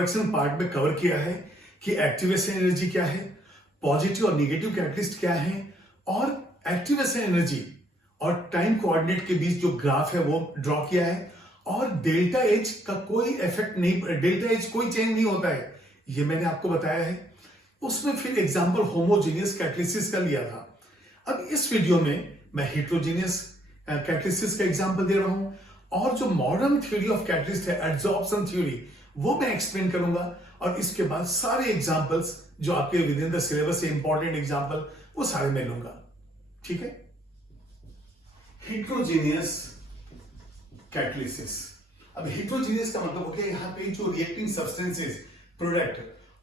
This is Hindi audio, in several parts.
इंट्रोडक्शन पार्ट में कवर किया है कि एक्टिवेशन एनर्जी क्या है, पॉजिटिव और नेगेटिव कैटलिस्ट क्या है, और एक्टिवेशन एनर्जी और टाइम कोऑर्डिनेट के बीच जो ग्राफ है वो ड्रॉ किया है, और डेल्टा एच का कोई इफेक्ट नहीं, डेल्टा एच कोई चेंज नहीं होता है, ये मैंने आपको बताया है। उसमें फिर एग्जांपल होमोजेनियस कैटलिसिस का लिया था। अब इस वीडियो में मैं हेट्रोजेनियस कैटलिसिस का एग्जांपल दे रहा हूं, और जो मॉडर्न थ्योरी ऑफ कैटलिस्ट है, एड्सॉर्प्शन थ्योरी, वो मैं एक्सप्लेन करूंगा, और इसके बाद सारे एग्जांपल्स जो आपके विद इन द सिलेबस से इंपॉर्टेंट एग्जांपल वो सारे मैं लूंगा। ठीक है। Heterogeneous catalysis. अब हेट्रोजेनियस का मतलब हो गया यहाँ पे जो रिएक्टिंग सब्सटेंसेस, प्रोडक्ट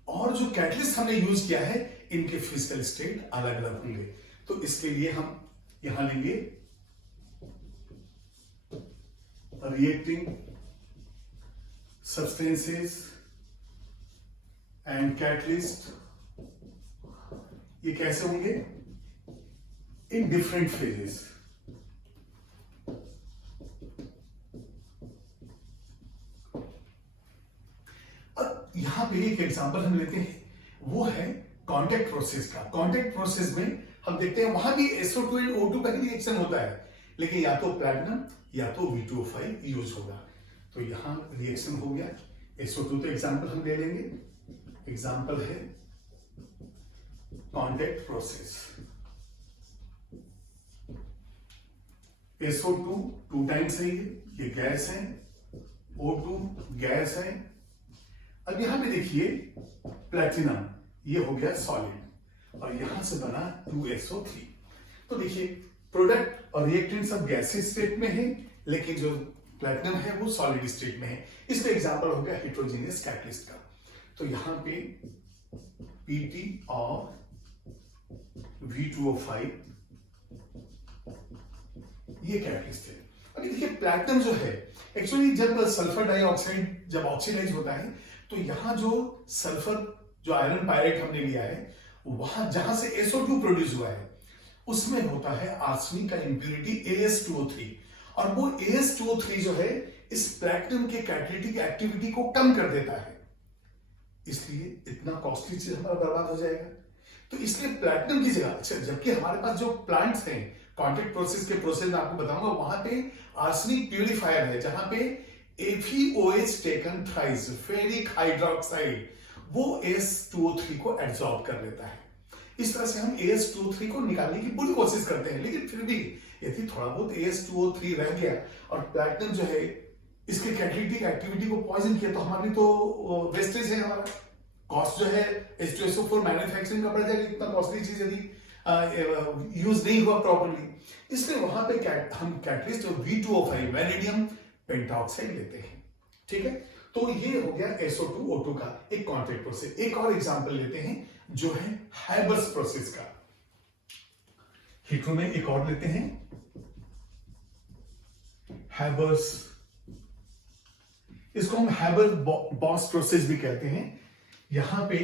और जो कैटलिस्ट हमने यूज किया है, इनके फिजिकल स्टेट अलग अलग होंगे। तो इसके लिए हम यहां लेंगे रिएक्टिंग सब्सटेंसेस एंड कैटलिस्ट। ये कैसे होंगे? In different phases. अब यहां पे एक एग्जांपल हम लेते हैं, वो है कांटेक्ट प्रोसेस का। कांटेक्ट प्रोसेस में हम देखते हैं वहां भी SO2 एंड O2 का ही रिएक्शन होता है, लेकिन या तो प्लैटिनम या तो V2O5 यूज होगा। तो यहां रिएक्शन हो गया SO2। तो एग्जांपल हम ले लेंगे, एग्जांपल है कांटेक्ट प्रोसेस। SO2 2 टाइम्स है, ये गैस है, O2 गैस है। अब यहां पे देखिए प्लैटिनम, ये हो गया सॉलिड, और यहां से बना 2SO3। तो देखिए प्रोडक्ट और रिएक्टेंट सब गैसेस स्टेट में है, लेकिन जो प्लैटिनम है वो सॉलिड स्टेट में है। इसका एग्जांपल हो गया हेट्रोजेनियस कैटलिस्ट का। तो यहां पे PT और V2O5 ये कैटलिस्ट है। अभी देखिए प्लैटिनम जो है, एक्चुअली जब सल्फर डाइऑक्साइड जब ऑक्सीडाइज होता है, तो यहां जो सल्फर जो आयरन पायरेट हमने लिया है, वहां जहां से SO2 प्रोड्यूस हुआ है, उसमें होता है आर्सेनिक का इंप्यूरिटी AS2O3, और वो AS2O3 जो है इस प्लैटिनम के कैटालिटिक एक्टिविटी को कम कर देता है, इसलिए इतना कॉस्टली चीज हमारा बर्बाद हो जाएगा। तो इसलिए प्लैटिनम की जगह, अच्छा, जबकि हमारे पास जो प्लांट्स हैं, कांटेक्ट प्रोसेस के प्रोसेस में आपको बताऊंगा, वहां पे आर्सेनिक प्यूरिफायर है, जहां पे FeOH taken thrice, ferric hydroxide, वो AS2O3 को एब्सॉर्ब कर लेता है। इस तरह से हम AS2O3 को निकालने की पूरी कोशिश करते हैं, लेकिन फिर भी यदि थोड़ा बहुत AS2O3 रह गया और प्लैटिनम जो है इसके कैटालिटिक एक्टिविटी को पॉइजन किया, तो हमारी तो वेस्टेज है, हमारा कॉस्ट जो है H2SO4 मैन्युफैक्चरिंग का बढ़ जाएगा, इतना कॉस्टली चीज यदि यूज नहीं हुआ प्रॉपर्ली। इसलिए वहां पे हम कैटलिस्ट और V2O5 वैनेडियम पेंटॉक्साइड लेते हैं। ठीक है। तो ये हो गया SO2O2 का एक कांटेक्ट प्रोसेस। एक और एग्जांपल लेते हैं जो है हैबर्स प्रोसेस का। हेट्रो में एक और लेते हैं, हैबर्स। इसको हम हैबर बॉस प्रोसेस भी कहते हैं। यहां पे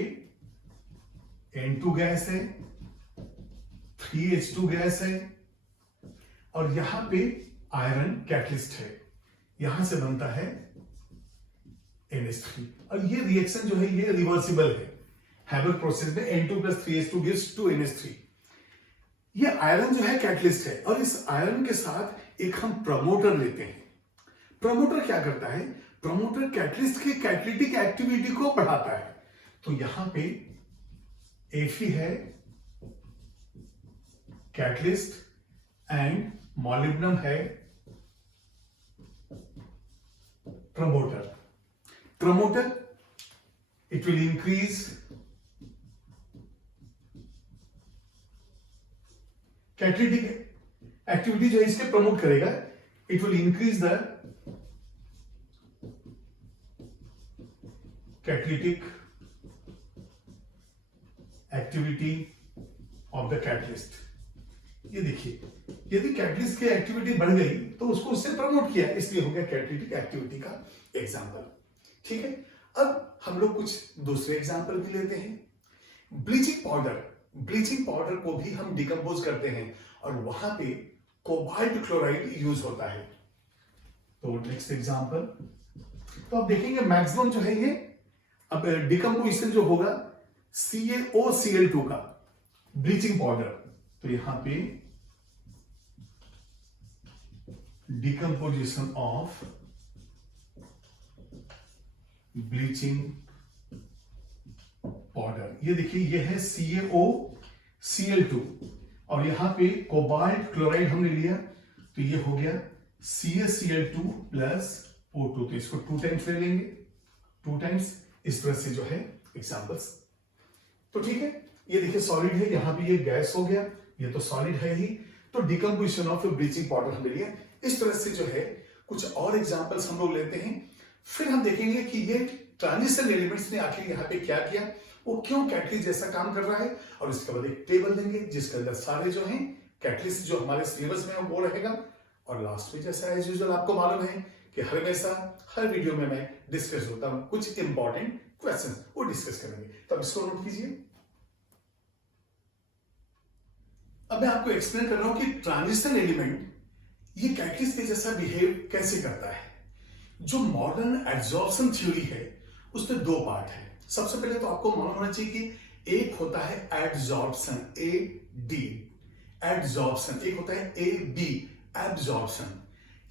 N2 गैस है, 3H2 गैस है, और यहां पे आयरन कैटलिस्ट है, यहां से बनता है NH3, और ये रिएक्शन जो है ये रिवर्सिबल है। हैबर प्रोसेस में N2 + 3H2 gives 2NH3। ये आयरन जो है कैटलिस्ट है, और इस आयरन के साथ एक हम प्रमोटर लेते हैं। प्रमोटर क्या करता है? प्रमोटर कैटलिस्ट की कैटालिटिक एक्टिविटी को बढ़ाता है। तो यहां पे Fe है कैटलिस्ट, एंड मॉलिब्डेनम है promoter. Promoter, it will increase catalytic activity जो है इसके प्रमोट करेगा। It will increase the catalytic activity of the catalyst. ये देखिए, यदि कैटलिस्ट की एक्टिविटी बढ़ गई तो उसको उससे प्रमोट किया, इसलिए हो गया कैटालिटिक एक्टिविटी का एग्जांपल। ठीक है। अब हम लोग कुछ दूसरे एग्जांपल भी लेते हैं। ब्लीचिंग पाउडर, ब्लीचिंग पाउडर को भी हम डिकम्पोज करते हैं, और वहां पे कोबाल्ट क्लोराइड यूज होता है। तो नेक्स्ट एग्जांपल, तो आप देखेंगे मैक्सिमम जो है ये अब डिकम्पोजिशन जो होगा CaOCl2 का ब्लीचिंग पाउडर, तो यहां पे डिकम्पोजिशन ऑफ ब्लीचिंग पाउडर, ये देखिए ये है CaOCl2 और यहां पे कोबाल्ट क्लोराइड हमने लिया, तो ये हो गया CaCl2 प्लस O2, तो इसको 2 टाइम्स ले लेंगे, 2 टाइम्स, इस तरह से जो है एग्जांपल्स। तो ठीक है, ये देखिए सॉलिड है, यहां पे ये गैस हो गया, ये तो सॉलिड है ही, तो डिकम्पोजिशन ऑफ ब्लीचिंग पाउडर हमने लिया। इस तरह से जो है कुछ और एग्जांपल्स हम लोग लेते हैं, फिर हम देखेंगे कि ये ट्रांजिशन एलिमेंट्स ने आखिर यहाँ पे क्या किया, वो क्यों कैटलिस्ट जैसा काम कर रहा है, और इसके बाद एक टेबल देंगे जिसके अंदर सारे जो हैं कैटलिस्ट जो हमारे सिलेबस में है वो रहेगा। और लास्ट में जैसा एज यूजुअल आपको मालूम है कि हर वीडियो में मैं डिस्कस होता हूं कुछ इंपॉर्टेंट क्वेश्चन, वो डिस्कस करेंगे, तो अब इसको नोट कीजिए। अब मैं आपको एक्सप्लेन कर रहा हूं कि ट्रांजिशन एलिमेंट ये कैटलिस्ट के जैसा बिहेव कैसे करता है। जो मॉडर्न एब्जॉर्प्शन थ्योरी है उसमें 2 पार्ट है। सबसे पहले तो आपको मालूम होना चाहिए कि एक होता है एडजॉर्प्शन, AD एडजॉर्प्शन, एक होता है AB एब्जॉर्प्शन।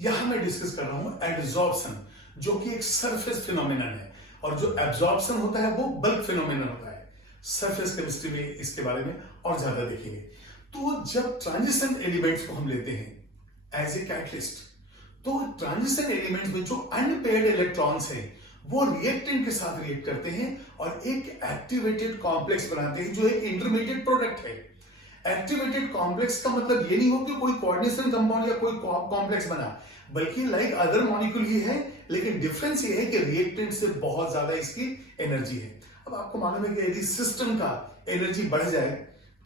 यहां मैं डिस्कस कर रहा हूं एडजॉर्प्शन, जो कि एक सरफेस फिनोमेनन है, और जो एब्जॉर्प्शन होता है वो बल्क फिनोमेनन होता है। सरफेस केमिस्ट्री में इसके बारे में और ज्यादा देखेंगे। तो जब ट्रांजिशन एलिमेंट्स को हम लेते हैं एज ए कैटलिस्ट, तो ट्रांजिशन एलिमेंट्स में जो अनपेयर्ड इलेक्ट्रॉन्स हैं वो रिएक्टेंट के साथ रिएक्ट करते हैं और एक एक्टिवेटेड कॉम्प्लेक्स बनाते हैं जो एक इंटरमीडिएट प्रोडक्ट है। एक्टिवेटेड कॉम्प्लेक्स का मतलब ये नहीं हो कि कोई कोऑर्डिनेशन कंपाउंड या कोई कॉम्प्लेक्स बना, बल्कि लाइक अदर मॉलिक्यूल ही है, लेकिन डिफरेंस ये है कि रिएक्टेंट से बहुत ज्यादा इसकी एनर्जी है। अब आपको मालूम है कि यदि सिस्टम का एनर्जी बढ़ जाए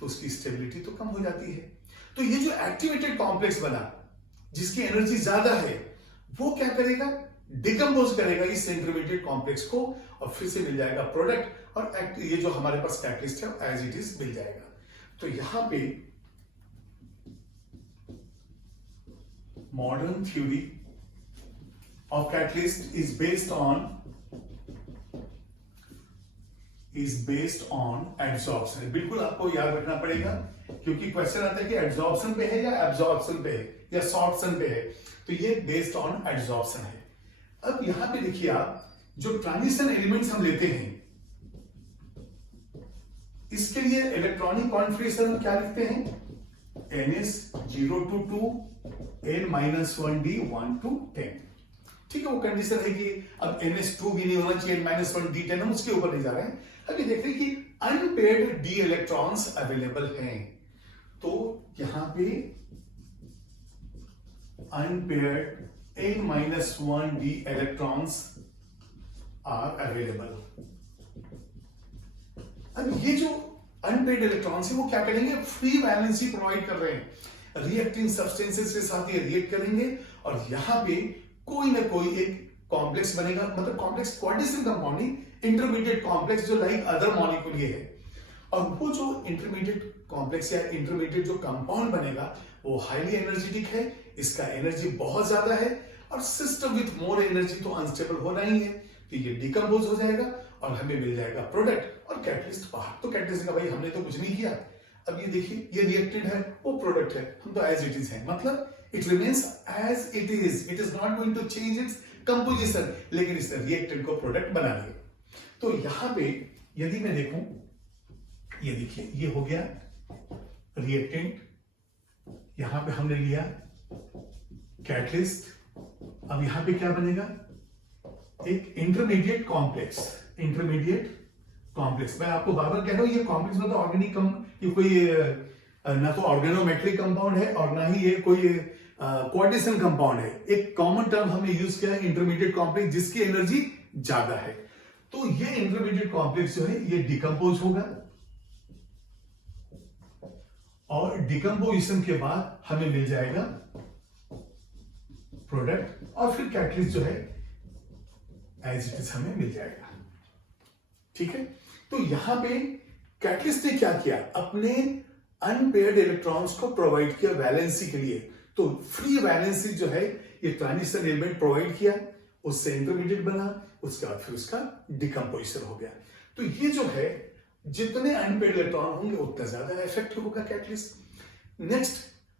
तो उसकी स्टेबिलिटी तो कम हो जाती है। तो ये जो एक्टिवेटेड कॉम्प्लेक्स बना जिसकी एनर्जी ज्यादा है, वो क्या करेगा, डिकम्पोज करेगा इस इंटरमीडिएट कॉम्प्लेक्स को, और फिर से मिल जाएगा प्रोडक्ट, और ये जो हमारे पास कैटलिस्ट है एज इट इज मिल जाएगा। तो यहां पे modern theory of catalyst is based on absorption. बिल्कुल आपको याद रखना पड़ेगा, क्योंकि क्वेश्चन आता है कि एब्जॉर्प्शन पे है या एब्जॉर्प्शन पे है या सॉर्प्शन पे है, तो ये बेस्ड ऑन एब्जॉर्प्शन है। अब यहां पे देखिए आप, जो ट्रांजिशन एलिमेंट्स हम लेते हैं इसके लिए इलेक्ट्रॉनिक कॉन्फिगरेशन हम क्या लिखते हैं, NS0 to 2 N-1D 1 to 10। ठीक है, वो कंडीशन है कि अब NS2 भी नहीं होना चाहिए, N-1D 10, हम उसके ऊपर नहीं जा रहे हैं। अभी देख रहे हैं कि अनपेयर्ड D इलेक्ट्रॉन्स अवेलेबल हैं, तो यहां पे unpaired N-1D electrons are available. अब ये जो अनपेयर्ड इलेक्ट्रॉन्स है वो क्या करेंगे, फ्री वैलेंसी प्रोवाइड कर रहे हैं, रिएक्टिंग सब्सटेंसेस के साथ ये रिएक्ट करेंगे, और यहां पे कोई ना कोई एक कॉम्प्लेक्स बनेगा, मतलब complex coordination compounding intermediate complex जो लाइक अदर मॉलिक्यूल ये है। और वो जो इंटरमीडिएट कॉम्प्लेक्स या इंटरमीडिएट जो कंपाउंड बनेगा वो हाईली एनर्जेटिक है, इसका एनर्जी बहुत ज्यादा है, और सिस्टम विथ मोर एनर्जी तो अनस्टेबल होना ही है, तो ये डिकम्पोज हो जाएगा और हमें मिल जाएगा प्रोडक्ट और कैटलिस्ट बाहर। तो कैटलिस्ट का भाई हमने तो कुछ नहीं किया। अब ये देखिए, ये रिएक्टेड है, वो प्रोडक्ट है, हम तो एज इट इज है, मतलब it remains as it is not going to change its composition, लेकिन इसने रिएक्टेंट को प्रोडक्ट बना लिया। तो यहां पे यदि मैं देखूं, ये देखिए ये हो गया रिएक्टेंट, यहां पे हमने लिया कैटलिस्ट। अब यहां पे क्या बनेगा, एक इंटरमीडिएट कॉम्प्लेक्स। मैं आपको बार बार कह रहा हूं, ये कॉम्प्लेक्स मतलब ऑर्गेनिक ये कोई ना तो ऑर्गेनोमेट्रिक कंपाउंड है और ना ही ये कोई कोऑर्डिनेशन कंपाउंड है। एक कॉमन टर्म हमने यूज किया है इंटरमीडिएट कॉम्प्लेक्स, जिसकी एनर्जी ज्यादा है। तो ये इंटरमीडिएट कॉम्प्लेक्स जो है ये डिकम्पोज होगा, और डिकम्पोजिशन के बाद हमें मिल जाएगा प्रोडक्ट, और फिर कैटलिस्ट जो है एज इट इज हमें मिल जाएगा। ठीक है, तो यहां पे कैटलिस्ट ने क्या किया, अपने अनपेयर्ड इलेक्ट्रॉन्स को प्रोवाइड किया वैलेंसी के लिए। तो फ्री वैलेंसी जो है ये ट्रांजिशन एलिमेंट प्रोवाइड किया, उससे इंटरमीडिएट बना, उसके बाद फिर उसका डिकम्पोजिशन हो गया। तो ये जो है, जितने अनपेड इलेक्ट्रॉन होंगे उतना ज्यादा इफेक्टिव होगा कैटलिस्ट। नेक्स्ट,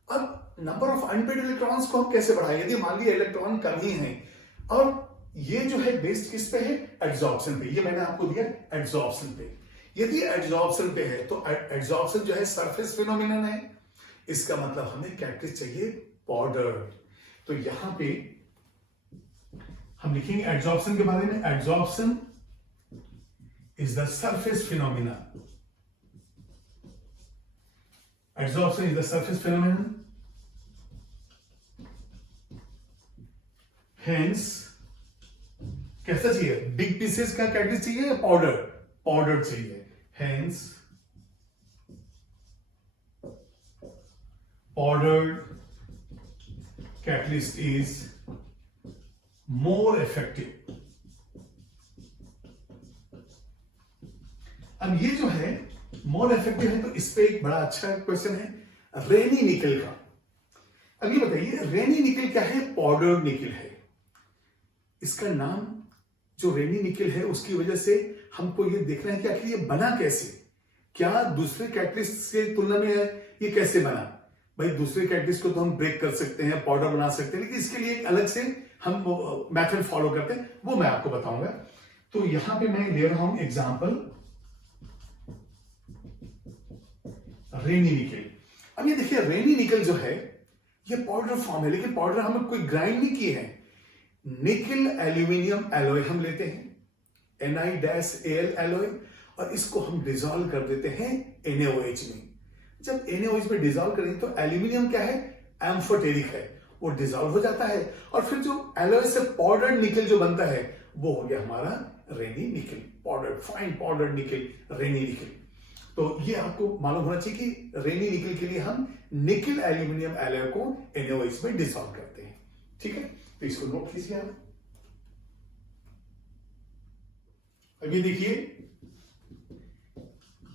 अब नंबर ऑफ अनपेड इलेक्ट्रॉन्स को हम कैसे बढ़ाएं? यदि मान लीजिए इलेक्ट्रॉन कम ही है, और ये जो है बेस्ड किस पे है? एड्सॉर्प्शन पे। ये मैंने आपको दिया एड्सॉर्प्शन पे। यदि एड्सॉर्प्शन पे है तो एड्सॉर्प्शन जो है सरफेस फिनोमिनन है, इसका मतलब हमें कैटलिस्ट चाहिए पाउडर। तो यहां पे हम लिखेंगे एड्सॉर्प्शन के बारे में, adsorption is the surface phenomena. Adsorption is the surface phenomenon. Hence, कैसा चाहिए? बिग पीसेस का कैटलिस्ट चाहिए या पाउडर? पाउडर चाहिए। Hence, powdered catalyst is more effective. अब ये जो है मोर इफेक्टिव है, तो इस पे एक बड़ा अच्छा क्वेश्चन है, रेनी निकल का। अब ये बताइए, रेनी निकल क्या है? पाउडर निकल है। इसका नाम जो रेनी निकल है, उसकी वजह से हमको ये देखना है कि आखिर ये बना कैसे। क्या दूसरे कैटलिस्ट से तुलना में ये कैसे बना? भाई दूसरे कैटलिस्ट को तो हम ब्रेक कर सकते हैं, पाउडर बना सकते हैं, लेकिन इसके लिए एक अलग से हम मेथड फॉलो करते हैं, वो मैं आपको बताऊंगा। तो यहां पे मैं ले रहा हूं एग्जांपल रेनी निकल। अब ये देखिए, रेनी निकल जो है ये पाउडर फॉर्म है, लेकिन पाउडर हमने कोई ग्राइंड नहीं किए हैं। निकल एल्यूमिनियम एलॉय हम लेते हैं, NiDAl एलॉय, और इसको हम डिसॉल्व कर देते हैं NaOH में। जब NaOH में डिसॉल्व करेंगे तो एल्यूमिनियम क्या है? एम्फोटेरिक है, वो डिसॉल्व हो जाता है, और फिर जो एलॉय से पाउडर निकल जो बनता है वो हो गया हमारा रेनी निकल, पाउडर, फाइन पाउडर निकल, रेनी निकल। तो ये आपको मालूम होना चाहिए कि रेनी निकल के लिए हम निकल एल्यूमिनियम एलॉय को NaOH में डिसॉल्व करते हैं। ठीक है, तो इसको नोट कीजिए आप। अभी देखिए,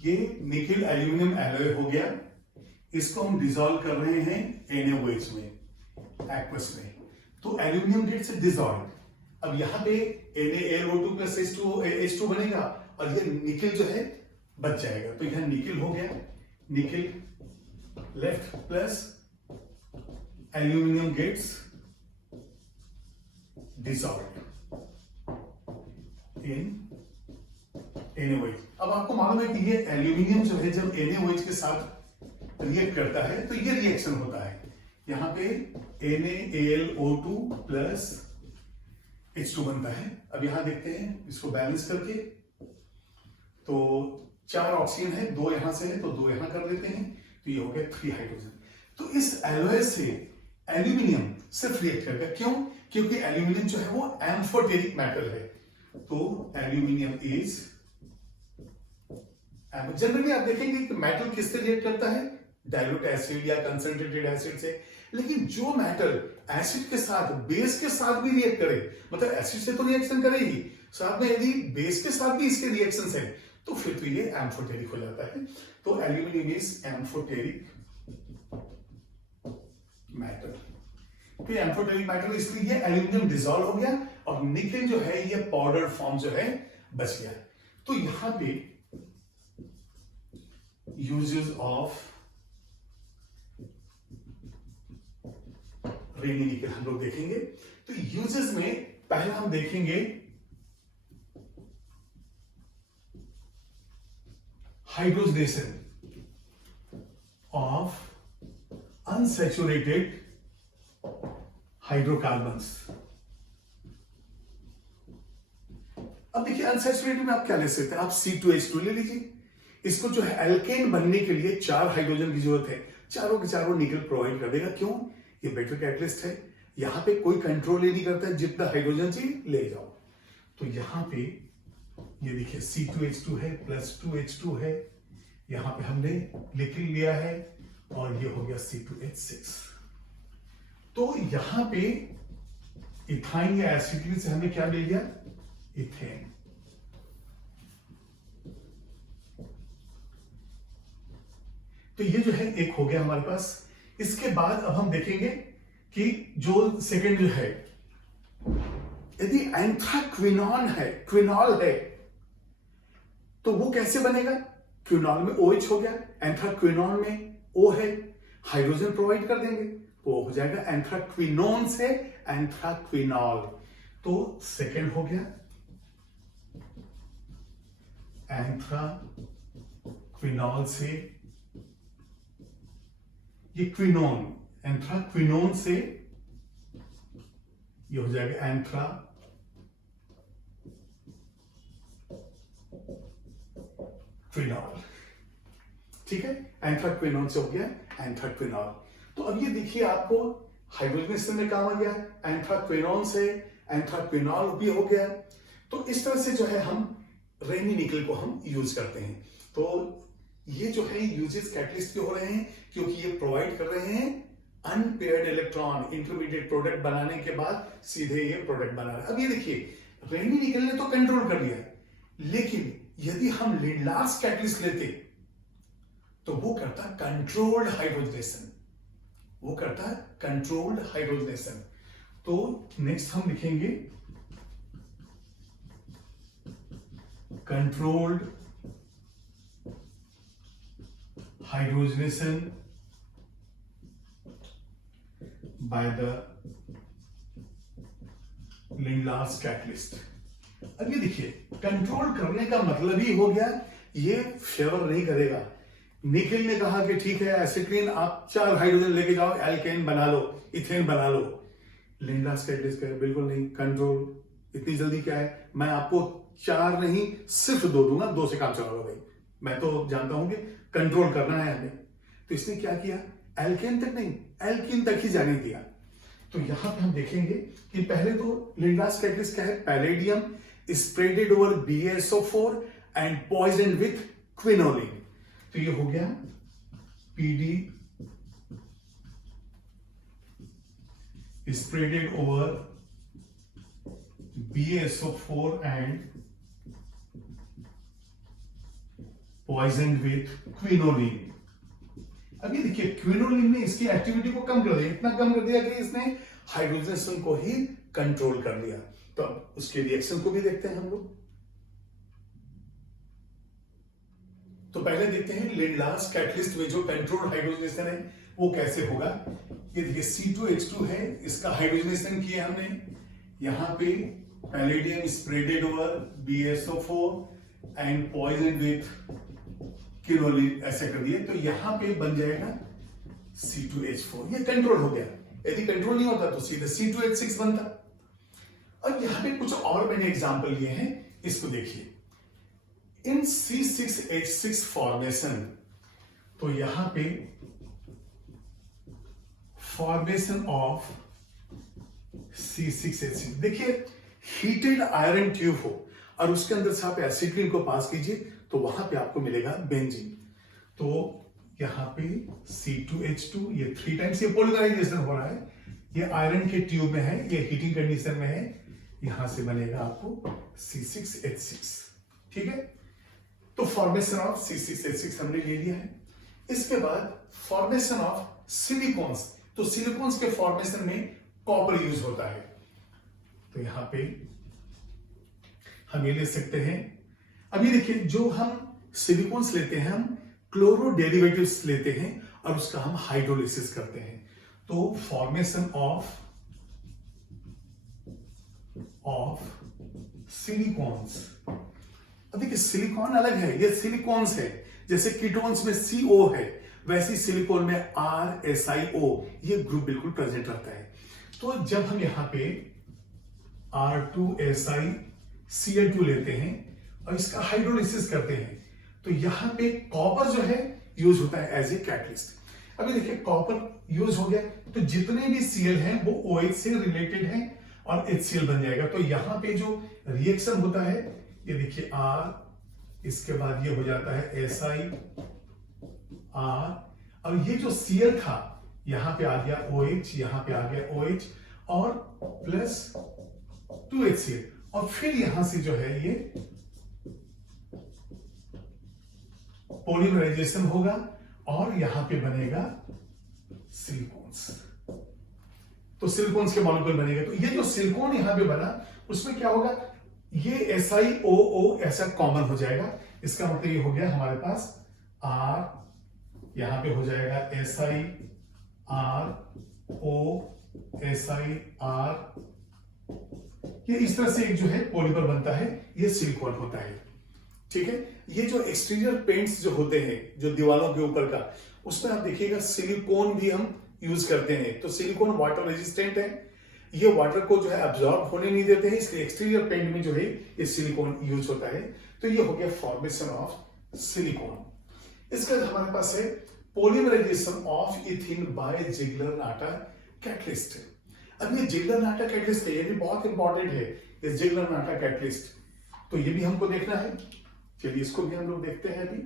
ये निकल एल्यूमिनियम एलॉय हो गया, इसको हम डिसॉल्व कर रहे हैं NaOH में, एक्वस में। तो एल्यूमिनियम गेट से डिसॉल्व। अब यहां पे NaAlO2 प्लस H2 बनेगा, और ये निकल जो है बच जाएगा। तो यहां निकल हो गया, nickel left plus aluminium gets dissolve in NaOH। अब आपको मालूम है कि ये एल्यूमिनियम जो है जब NaOH के साथ रिएक्ट करता है तो ये रिएक्शन होता है। यहां पे NaAlO2 प्लस H2 बनता है। अब यहां देखते हैं इसको बैलेंस करके, तो 4 ऑक्सीजन है, 2 यहां से है तो 2 यहां कर लेते हैं, तो ये हो गया 3 हाइड्रोजन। तो इस एलॉय से एल्यूमिनियम सिर्फ रिएक्ट करेगा, क्यों? क्योंकि एल्यूमिनियम जो है वो एम्फोटेरिक मेटल है। तो एल्यूमिनियम इज, जनरली आप देखेंगे कि मेटल किससे रिएक्ट करता है? डाइल्यूट एसिड या कंसंट्रेटेड एसिड से। लेकिन जो मेटल एसिड के साथ, बेस के साथ भी रिएक्ट करे, मतलब एसिड से तो रिएक्शन करेगी, साथ में यदि बेस के साथ भी इसके रिएक्शंस है तो फिर तो ये एम्फोटेरिक हो जाता है। तो एल्यूमिनियम इज एम्फोटेरिक मेटल। तो एम्फोटेरिक मेटल, इसलिए ये एल्यूमिनियम डिसॉल्व हो गया, और निकल जो है ये पाउडर फॉर्म जो है बच गया। तो यहां पे यूजेस ऑफ रेनी निकल हम लोग देखेंगे। तो यूजेस में पहला हम देखेंगे हाइड्रोजनेशन ऑफ अनसैचुरेटेड हाइड्रोकार्बन्स। अब देखिए, अनसैचुरेटेड में आप क्या ले सकते हैं? आप C2H2 ले लीजिए। इसको जो है एल्केन बनने के लिए 4 हाइड्रोजन की जरूरत है, चारों के चारों निकल प्रोवाइड कर देगा। क्यों? ये बेटर कैटलिस्ट है, यहां पे कोई कंट्रोल ही नहीं करता है, जितना हाइड्रोजन चाहिए ले जाओ। तो यहां पे ये देखिए C2H2 है प्लस 2H2 है, यहां पे हमने निकल लिया है, और ये हो गया C2H6। तो यहां पे इथाइन या एसिटिलीन से हमें क्या मिल गया? इथेन। तो ये जो है एक हो गया हमारे पास। इसके बाद अब हम देखेंगे कि जो सेकेंड जो है यदि एंथ्राक्विनॉन है, क्विनॉल है, तो वो कैसे बनेगा? क्विनॉल में OH हो गया, एंथ्राक्विनॉन में O है, हाइड्रोजन प्रोवाइड कर देंगे, वो हो जाएगा एंथ्राक्विनोन से एंथ्राक्विनॉल। तो सेकेंड हो गया एंथ्राक्विनॉल से ये क्विनोन, एंथ्राक्विनोन से ये हो जाएगा एंथ्राक्विनॉल। ठीक है, एंथ्राक्विनोन से हो गया एंथ्राक्विनॉल। तो अब ये देखिए आपको हाइड्रोजनेशन में काम आ गया, एंथ्राक्विनोन से एंथ्राक्विनॉल भी हो गया। तो इस तरह से जो है हम रेनी निकल को हम यूज करते हैं। तो ये जो है यूजेस कैटलिस्ट के हो रहे हैं क्योंकि ये प्रोवाइड कर रहे हैं अनपेयर्ड इलेक्ट्रॉन, इंटरमीडिएट प्रोडक्ट बनाने के बाद सीधे ये प्रोडक्ट बना रहे हैं। अब ये देखिए रेनी निकल ने तो कंट्रोल कर लिया, लेकिन यदि हम लिंडलार्स कैटलिस्ट लेते तो वो करता कंट्रोल्ड हाइड्रोजनेशन, वो करता है कंट्रोल्ड हाइड्रोजनेशन। तो नेक्स्ट हम लिखेंगे controlled hydrogenation by the Lindlar's catalyst. अब ये देखिए कंट्रोल करने का मतलब ही हो गया ये फेवर नहीं करेगा। निखिल ने कहा कि ठीक है एसिटिलीन आप 4 हाइड्रोजन लेके जाओ, एल्केन बना लो, इथेन बना लो। लिंडलार्स कैटलिस्ट कहे बिल्कुल नहीं, कंट्रोल इतनी जल्दी क्या है, मैं आपको 4 नहीं सिर्फ 2 दूंगा, 2 से काम चलाओगे भाई, मैं तो जानता हूं कि कंट्रोल करना है हमें। तो इसने क्या किया, एल्केन तक नहीं, एल्कीन तक ही जाने दिया। तो यहां पे हम देखेंगे कि पहले तो लिंडलार्स कैटलिस्ट क्या है, palladium spreaded over BaSO4 and poison with quinoline. तो ये हो गया PD spreaded over BaSO4 and poisoned with quinoline। अब ये देखिए क्विनोलिन ने इसकी एक्टिविटी को कम कर दिया, इतना कम कर दिया कि इसने हाइड्रोजनेशन को ही कंट्रोल कर लिया। तो अब उसके रिएक्शन को भी देखते हैं हम लोग। तो पहले देखते हैं लिंडलार्स कैटलिस्ट में जो कंट्रोल्ड हाइड्रोजनेशन है वो कैसे होगा। ये देखिए C2H2 है, इसका हाइड्रोजनेशन किया हमने, यहां पे palladium spreaded over BaSO4 and poison with quinoline ऐसे कर दिए, तो यहां पे बन जाएगा C2H4। ये कंट्रोल हो गया, यदि कंट्रोल नहीं होता तो सीधे C2H6 बनता। अब यहां पे कुछ और मैंने एग्जांपल लिए हैं, इसको देखिए। इन C6H6 फॉर्मेशन, तो यहां पे फॉर्मेशन ऑफ C6H6, देखिए हीटेड आयरन ट्यूब हो और उसके अंदर से आप एसिटिलीन को पास कीजिए तो वहां पे आपको मिलेगा बेंजीन। तो यहां पे C2H2, ये 3 टाइम्स ये पोलराइजेशन हो रहा है, ये आयरन के ट्यूब में है, ये हीटिंग कंडीशन में है, यहां से बनेगा आपको C6H6। ठीक है, तो फॉर्मेशन ऑफ C6H6 हमने ले लिया है। इसके बाद फॉर्मेशन ऑफ सिलिकॉन्स, तो सिलिकॉन्स के फॉर्मेशन में कॉपर यूज होता है। तो यहां पे हम ये ले सकते हैं। अब ये देखिए जो हम सिलिकॉन्स लेते हैं, हम क्लोरो डेरिवेटिव्स लेते हैं और उसका हम हाइड्रोलिसिस करते हैं। तो फॉर्मेशन ऑफ सिलिकॉन्स, अब देखिए सिलिकॉन अलग है, ये सिलिकॉन्स है, जैसे कीटोन्स में CO है, वैसे सिलिकॉन में RSiO ये ग्रुप बिल्कुल प्रेजेंट रहता है। तो जब हम यहां पे R2SiCl2 लेते हैं और इसका हाइड्रोलिसिस करते हैं, तो यहां पे कॉपर जो है यूज होता है एज ए कैटलिस्ट। अभी देखिए कॉपर यूज हो गया, तो जितने भी Cl हैं वो OH से रिलेटेड हैं और HCl बन जाएगा। तो यहां पे जो रिएक्शन होता है, ये देखिए R, इसके बाद ये हो जाता है Si R, और ये जो Cl था यहां पे आ गया OH, यहां पे आ गया OH और प्लस 2HCl, और फिर यहां से जो है ये पॉलीमराइजेशन होगा और यहां पे बनेगा सिलिकॉन्स। तो सिलिकॉन के मॉलिक्यूल बनेगा। तो ये जो सिलिकॉन यहां पे बना उसमें क्या होगा, ये SiO ऐसा कॉमन हो जाएगा। इसका मतलब ये हो गया हमारे पास R, यहां पे हो जाएगा SiRO, ये इस तरह से एक जो है पॉलीमर बनता है, ये सिलिकॉन होता है। ठीक है, ये जो एक्सटीरियर पेंट्स जो होते हैं जो दीवारों के ऊपर का, उसमें आप देखिएगा सिलिकॉन भी हम यूज करते हैं। तो सिलिकॉन वाटर रेजिस्टेंट है, ये वाटर को जो है अब्सॉर्ब होने नहीं देते हैं, इसलिए एक्सटीरियर पेंट में जो है ये सिलिकॉन यूज होता है। तो ये हो गया फॉर्मेशन ऑफ सिलिकॉन। इसका हमारे पास है polymerization of ethene by Ziegler Natta catalyst. अब ये जिगलर-नाटा कैटलिस्ट है, ये भी बहुत इंपॉर्टेंट है, ये जिगलर-नाटा कैटलिस्ट। तो ये भी हमको देखना है, चलिए इसको भी हम लोग देखते हैं अभी।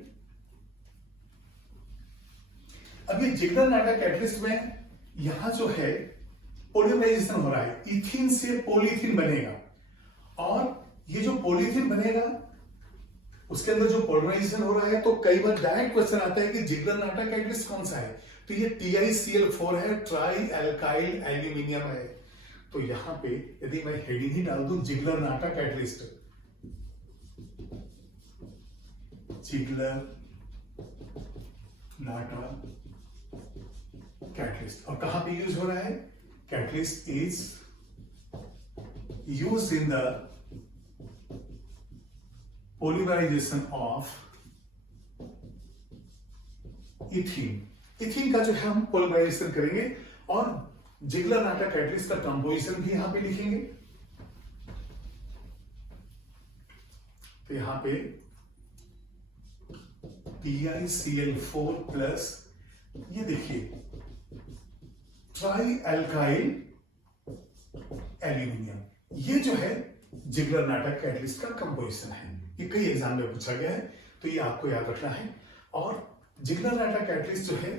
अब ये जिगलर-नाटा कैटलिस्ट में यहां जो है पॉलीमराइजेशन हो रहा है, इथीन से पॉलीथीन बनेगा, और ये जो पॉलीथीन बनेगा उसके अंदर जो पॉलीमराइजेशन हो रहा है, तो कई बार डायरेक्ट क्वेश्चन आता है कि जिगलर-नाटा कैटलिस्ट कौन सा है, तो ये TiCl4 है, ट्राई एल्काइल एल्यूमिनियम है। तो यहां पे यदि मैं हेडिंग ही डाल दूं जिगलर-नाटा कैटलिस्ट, जिगलर-नाटा कैटलिस्ट, और कहां पे यूज हो रहा है, catalyst is used in the polymerisation of ethene. Ethene का जो है हम पॉलीमराइजेशन करेंगे, और जिगलर-नाटा कैटलिस्ट का कंपोजिशन भी यहां पे लिखेंगे। तो यहां पे TiCl4 प्लस, ये देखिए ट्राई एल्काइल एल्यूमिनियम, ये जो है जिगलर-नाटा कैटलिस्ट का कंपोजिशन है। ये कई एग्जाम में पूछा गया है, तो ये आपको याद रखना है। और जिगलर-नाटा कैटलिस्ट जो है,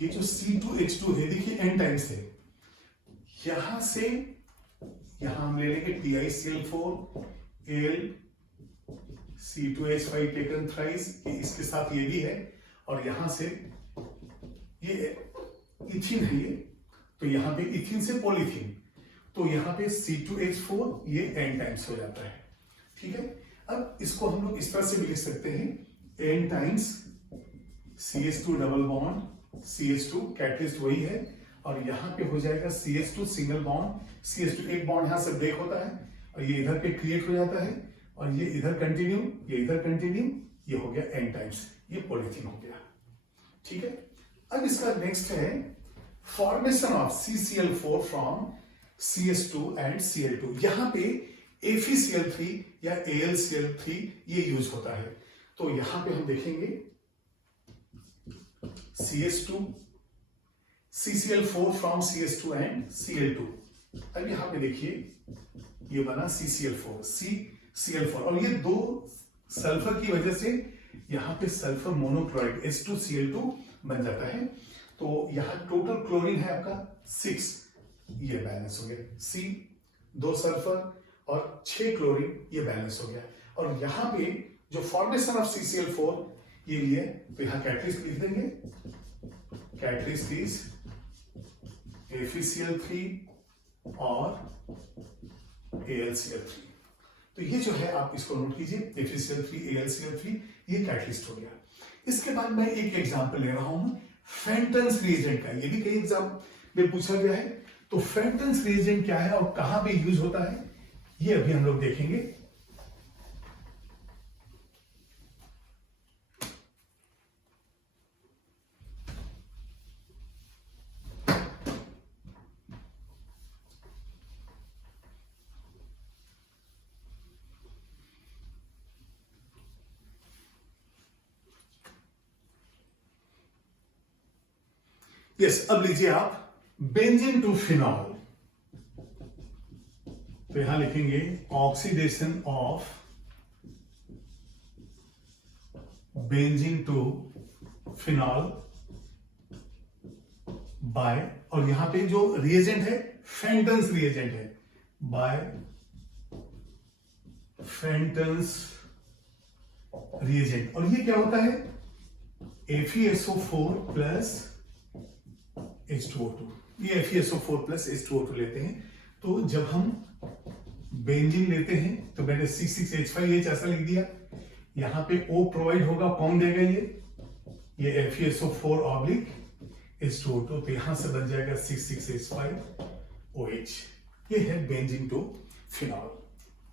ये जो C2H2 है, देखिए N टाइम्स है, यहां से यहां हम ले लेंगे TiCl4 Al C2H5 taken thrice, इसके साथ ये भी है, और यहां से ये इथीन है ये, तो यहां पे इथीन से पॉलीथीन, तो यहां पे C2H4 ये N टाइम्स हो जाता है। ठीक है, अब इसको हम लोग इस तरह से भी लिख सकते हैं, N times CH2 double bond CH2, catalyst वही है, और यहां पे हो जाएगा CH2 सिंगल बॉन्ड, CH2 एक बॉन्ड यहां से ब्रेक होता है, और ये इधर पे क्रिएट हो जाता है, और ये इधर कंटिन्यू, ये इधर कंटिन्यू, ये हो गया N टाइम्स, ये पॉलीथीन हो गया। ठीक है, अब इसका नेक्स्ट है formation of CCl4 from CH2 and Cl2। यहां पे FeCl3 या AlCl3 ये यूज होता है। तो यहां पे हम देखेंगे CH2 CCl4 from CH2 and Cl2। अब यहां पे देखिए ये बना CCl4, और ये दो सल्फर की वजह से यहां पे सल्फर मोनोक्लोराइड H2Cl2 बन जाता है। तो यहां टोटल क्लोरीन है आपका 6, ये बैलेंस हो गया, C 2 सल्फर और 6 क्लोरीन, ये बैलेंस हो गया। और यहां पे जो फॉर्मेशन ऑफ CCl4 ये लिए, तो यहां कैटलिस्ट लिख देंगे, कैटलिस्ट इज FeCl3 और AlCl3। तो ये जो है आप इसको नोट कीजिए, FeCl3 AlCl3 ये कैटलिस्ट हो गया। इसके बाद मैं एक एग्जांपल ले रहा हूं फेंटन्स रिएजेंट का, ये भी कई एग्जाम में पूछा गया है। तो फेंटन्स रिएजेंट क्या है और कहां पे यूज होता है, ये अभी हम लोग देखेंगे। यस, अब लीजिए आप बेंजीन टू फिनॉल, तो यहां लिखेंगे oxidation of benzene to phenol by, और यहां पे जो रिएजेंट है फेंटन्स रिएजेंट है, बाय फेंटन्स रिएजेंट। और ये क्या होता है FeSO4 प्लस H2O2। ये FeSO4 प्लस H2O2 लेते हैं। तो जब हम बेंजीन लेते हैं तो मैंने C6H5H ऐसा लिख दिया, यहां पे O प्रोवाइड होगा, कौन देगा ये FeSO4 ऑब्लिक H2O2, तो यहां से बन जाएगा C6H5OH। ये है बेंजीन टू फिनॉल,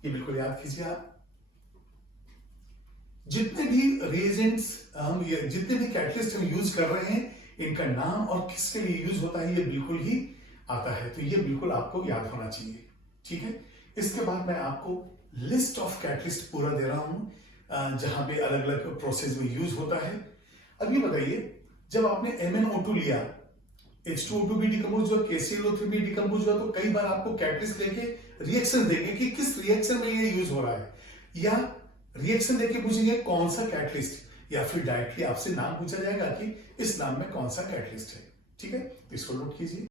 ये बिल्कुल याद कीजिए आप। जितने भी रिएजेंट्स हम जितने भी कैटलिस्ट हम यूज कर रहे हैं, इनका नाम और किसके लिए यूज होता है ये बिल्कुल ही आता है, तो ये बिल्कुल आपको याद होना चाहिए, ठीक है। इसके बाद मैं आपको लिस्ट ऑफ कैटलिस्ट पूरा दे रहा हूं जहां पे अलग अलग प्रोसेस में यूज होता है। अब ये बताइए, जब आपने MnO2 लिया, H2O2 भी डिकम्पोज हुआ, KClO3 भी डिकम्पोज हुआ, तो कई बार आपको कैटलिस्ट लेके रिएक्शन देंगे कि किस रिएक्शन में ये यूज हो रहा है, या रिएक्शन देके पूछेंगे कौन सा कैटलिस्ट, या फिर डायरेक्टली आपसे नाम पूछा जाएगा कि इस नाम में कौन सा कैटलिस्ट है, ठीक है। तो इसको नोट कीजिए।